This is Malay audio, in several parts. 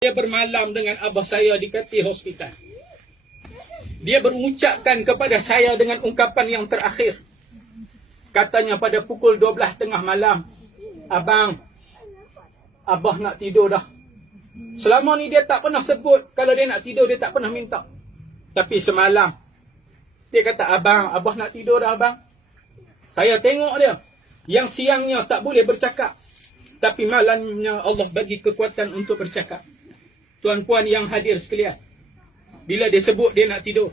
Dia bermalam dengan abah saya di kati hospital. Dia berucapkan kepada saya dengan ungkapan yang terakhir. Katanya pada pukul 12 tengah malam, "Abang, abah nak tidur dah." Selama ni dia tak pernah sebut kalau dia nak tidur, dia tak pernah minta. Tapi semalam, dia kata, "Abang, abah nak tidur dah abang." Saya tengok dia. Yang siangnya tak boleh bercakap. Tapi malamnya Allah bagi kekuatan untuk bercakap. Tuan-puan yang hadir sekalian, bila dia sebut dia nak tidur,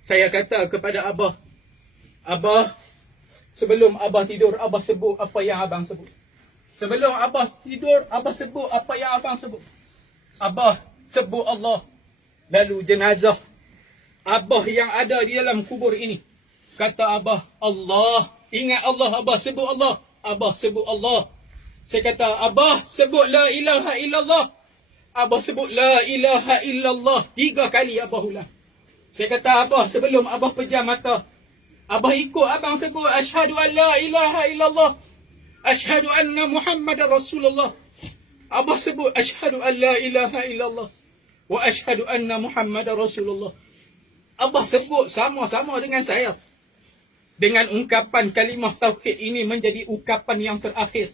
saya kata kepada abah, "Abah, sebelum abah tidur, abah sebut apa yang abang sebut. Sebelum abah tidur, abah sebut apa yang abang sebut. Abah sebut Allah." Lalu jenazah abah yang ada di dalam kubur ini, kata abah, "Allah, ingat Allah." Abah sebut Allah. Abah sebut Allah. Saya kata, "Abah sebut la ilaha illallah." Abah sebut la ilaha illallah 3 kali abah ulang. Saya kata, "Abah, sebelum abah pejam mata, abah ikut abang sebut asyhadu an la ilaha illallah, asyhadu anna Muhammadar Rasulullah." Abah sebut asyhadu an la ilaha illallah wa asyhadu anna Muhammadar Rasulullah. Abah sebut sama-sama dengan saya. Dengan ungkapan kalimah tauhid ini menjadi ungkapan yang terakhir.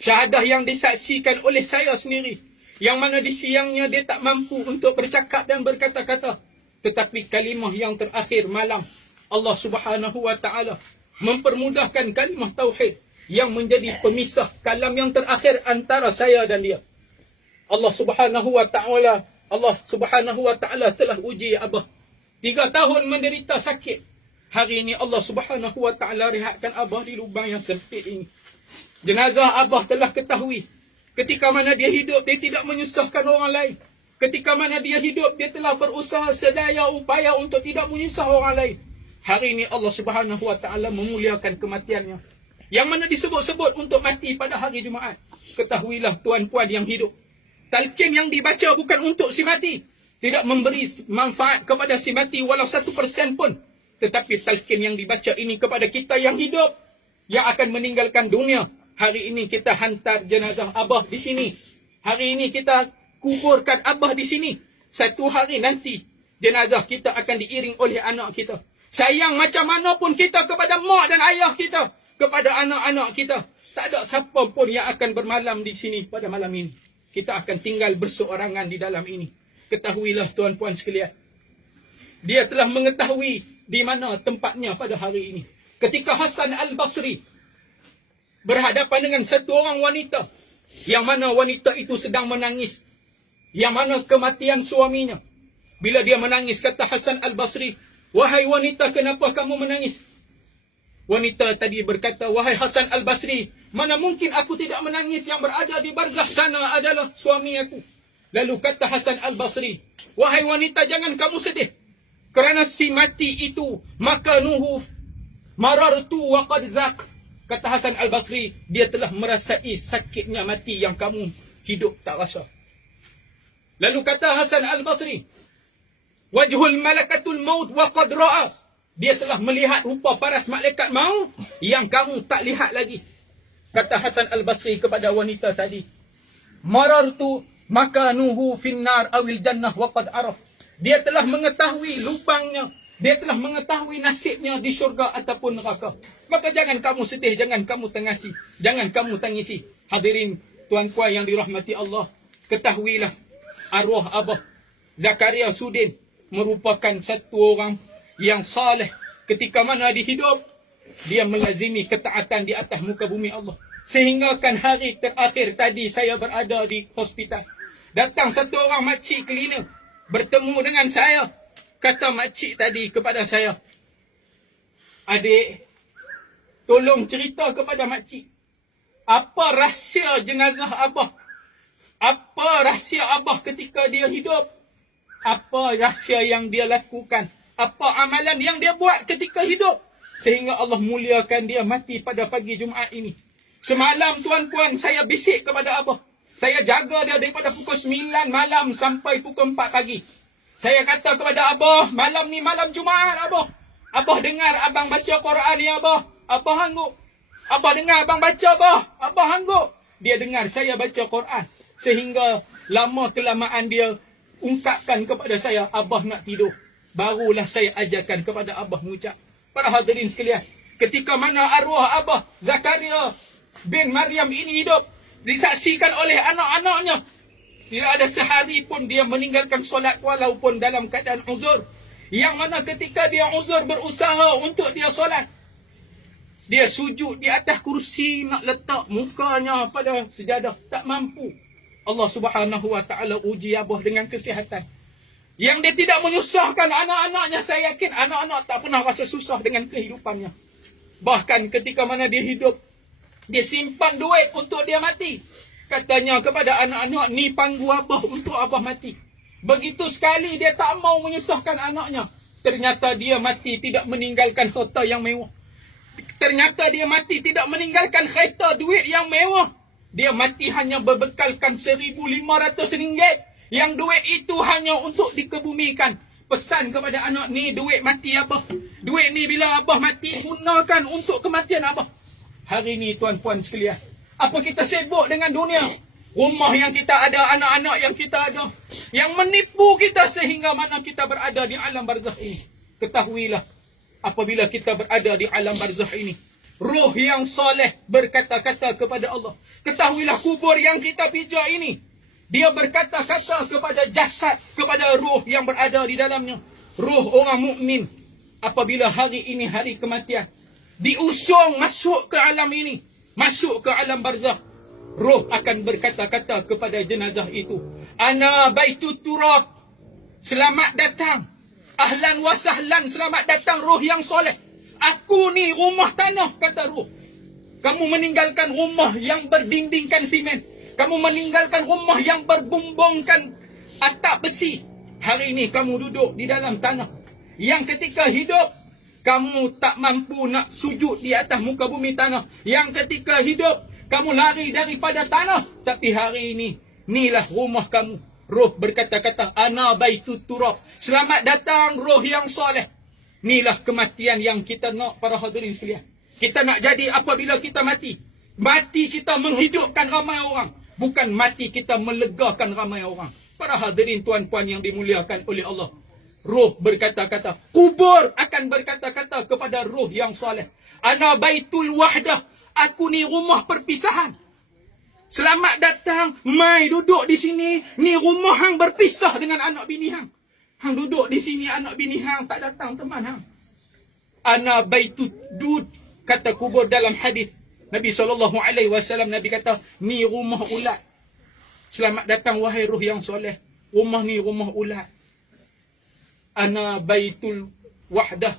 Syahadah yang disaksikan oleh saya sendiri. Yang mana di siangnya dia tak mampu untuk bercakap dan berkata-kata. Tetapi kalimah yang terakhir malam, Allah Subhanahu wa ta'ala mempermudahkan kalimah tauhid yang menjadi pemisah kalam yang terakhir antara saya dan dia. Allah Subhanahu wa ta'ala telah uji abah. 3 tahun menderita sakit. Hari ini Allah Subhanahu wa ta'ala rehatkan abah di lubang yang sempit ini. Jenazah abah telah ketahui. Ketika mana dia hidup, dia tidak menyusahkan orang lain. Ketika mana dia hidup, dia telah berusaha sedaya upaya untuk tidak menyusah orang lain. Hari ini Allah Subhanahu wa ta'ala memuliakan kematiannya. Yang mana disebut-sebut untuk mati pada hari Jumaat. Ketahuilah tuan-puan yang hidup, talqin yang dibaca bukan untuk si mati. Tidak memberi manfaat kepada si mati walau 1% pun. Tetapi talqin yang dibaca ini kepada kita yang hidup, yang akan meninggalkan dunia. Hari ini kita hantar jenazah abah di sini. Hari ini kita kuburkan abah di sini. Satu hari nanti, jenazah kita akan diiring oleh anak kita. Sayang macam mana pun kita kepada mak dan ayah kita, kepada anak-anak kita, tak ada siapa pun yang akan bermalam di sini pada malam ini. Kita akan tinggal berseorangan di dalam ini. Ketahuilah tuan-puan sekalian, dia telah mengetahui di mana tempatnya pada hari ini. Ketika Hasan Al-Basri berhadapan dengan satu orang wanita, yang mana wanita itu sedang menangis, yang mana kematian suaminya. Bila dia menangis, kata Hasan Al-Basri, "Wahai wanita, kenapa kamu menangis?" Wanita tadi berkata, "Wahai Hasan Al-Basri, mana mungkin aku tidak menangis, yang berada di barzakh sana adalah suami aku." Lalu kata Hasan Al-Basri, "Wahai wanita, jangan kamu sedih. Kerana si mati itu, maka nuhu marartu wa qad zaq." Kata Hasan Al-Basri, dia telah merasai sakitnya mati yang kamu hidup tak rasa. Lalu kata Hasan Al-Basri, "Wajhul malakatul maut wa qad ra'a." Dia telah melihat rupa paras malaikat maut yang kamu tak lihat lagi. Kata Hasan Al-Basri kepada wanita tadi, "Marartu makanuhu finnar awil jannah wa qad araf." Dia telah mengetahui lubangnya, dia telah mengetahui nasibnya di syurga ataupun neraka. Maka jangan kamu sedih, jangan kamu tangisi, jangan kamu tangisi. Hadirin tuan-puan yang dirahmati Allah, ketahuilah arwah abah Zakaria Sudin merupakan satu orang yang saleh. Ketika mana dia hidup, dia melazimi ketaatan di atas muka bumi Allah. Sehinggakan hari terakhir tadi saya berada di hospital. Datang satu orang makcik cleaner, bertemu dengan saya. Kata makcik tadi kepada saya, "Adik, tolong cerita kepada makcik, apa rahsia jenazah abah? Apa rahsia abah ketika dia hidup? Apa rahsia yang dia lakukan? Apa amalan yang dia buat ketika hidup? Sehingga Allah muliakan dia mati pada pagi Jumaat ini." Semalam tuan-puan saya bisik kepada abah. Saya jaga dia daripada pukul 9 malam sampai pukul 4 pagi. Saya kata kepada abah, malam ni malam Jumaat abah. Abah dengar abang baca Quran ni abah. Abah hangguk. Abah dengar abang baca abah. Abah hangguk. Dia dengar saya baca Quran. Sehingga Lama kelamaan dia ungkapkan kepada saya, Abah nak tidur. Barulah saya ajarkan kepada Abah mengucap. Para hadirin sekalian, ketika mana arwah Abah Zakaria bin Maryam ini hidup, disaksikan oleh anak-anaknya, tidak ada sehari pun dia meninggalkan solat walaupun dalam keadaan uzur. Yang mana ketika dia uzur berusaha untuk dia solat, dia sujud di atas kursi nak letak mukanya pada sejadah, tak mampu. Allah Subhanahu wa taala uji Abah dengan kesihatan. Yang dia tidak menyusahkan anak-anaknya, saya yakin anak-anak tak pernah rasa susah dengan kehidupannya. Bahkan ketika mana dia hidup, dia simpan duit untuk dia mati. Katanya kepada anak-anak, ni panggu Abah untuk Abah mati. Begitu sekali dia tak mau menyusahkan anaknya. Ternyata dia mati tidak meninggalkan harta yang mewah. Ternyata dia mati tidak meninggalkan kereta duit yang mewah. Dia mati hanya berbekalkan RM1,500. Yang duit itu hanya untuk dikebumikan. Pesan kepada anak, ni duit mati Abah. Duit ni bila Abah mati, gunakan untuk kematian Abah. Hari ni tuan-puan sekalian, apa kita sibuk dengan dunia? Rumah yang kita ada, anak-anak yang kita ada, yang menipu kita sehingga mana kita berada di alam barzakh ini. Ketahuilah, apabila kita berada di alam barzakh ini, roh yang soleh berkata-kata kepada Allah. Ketahuilah kubur yang kita pijak ini, dia berkata-kata kepada jasad, kepada roh yang berada di dalamnya. Roh orang mukmin, apabila hari ini hari kematian, diusung masuk ke alam ini, masuk ke alam barzakh, roh akan berkata-kata kepada jenazah itu, ana baitut turab, selamat datang, ahlan wa sahlan, selamat datang roh yang soleh. Aku ni rumah tanah, kata roh. Kamu meninggalkan rumah yang berdindingkan simen, kamu meninggalkan rumah yang berbumbungkan atap besi. Hari ini kamu duduk di dalam tanah yang ketika hidup kamu tak mampu nak sujud di atas muka bumi tanah. Yang ketika hidup kamu lari daripada tanah. Tapi hari ini, inilah rumah kamu. Roh berkata-kata, ana baitut turab, selamat datang roh yang soleh. Inilah kematian yang kita nak, para hadirin sekalian. Kita nak jadi apabila kita mati. Mati kita menghidupkan ramai orang, bukan mati kita melegakan ramai orang. Para hadirin tuan-puan yang dimuliakan oleh Allah, roh berkata-kata, kubur akan berkata-kata kepada roh yang soleh, ana baitul wahdah, aku ni rumah perpisahan. Selamat datang, mai duduk di sini, ni rumah hang berpisah dengan anak bini hang. Hang duduk di sini, anak bini hang tak datang teman hang. Ana baitud dud, kata kubur dalam hadis Nabi SAW. Nabi kata, ni rumah ulat. Selamat datang wahai roh yang soleh, rumah ni rumah ulat. Ana baitul wahdah,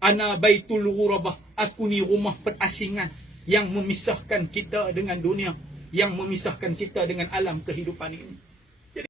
ana baitul ghurabah, aku ni rumah perasingan yang memisahkan kita dengan dunia, yang memisahkan kita dengan alam kehidupan ini.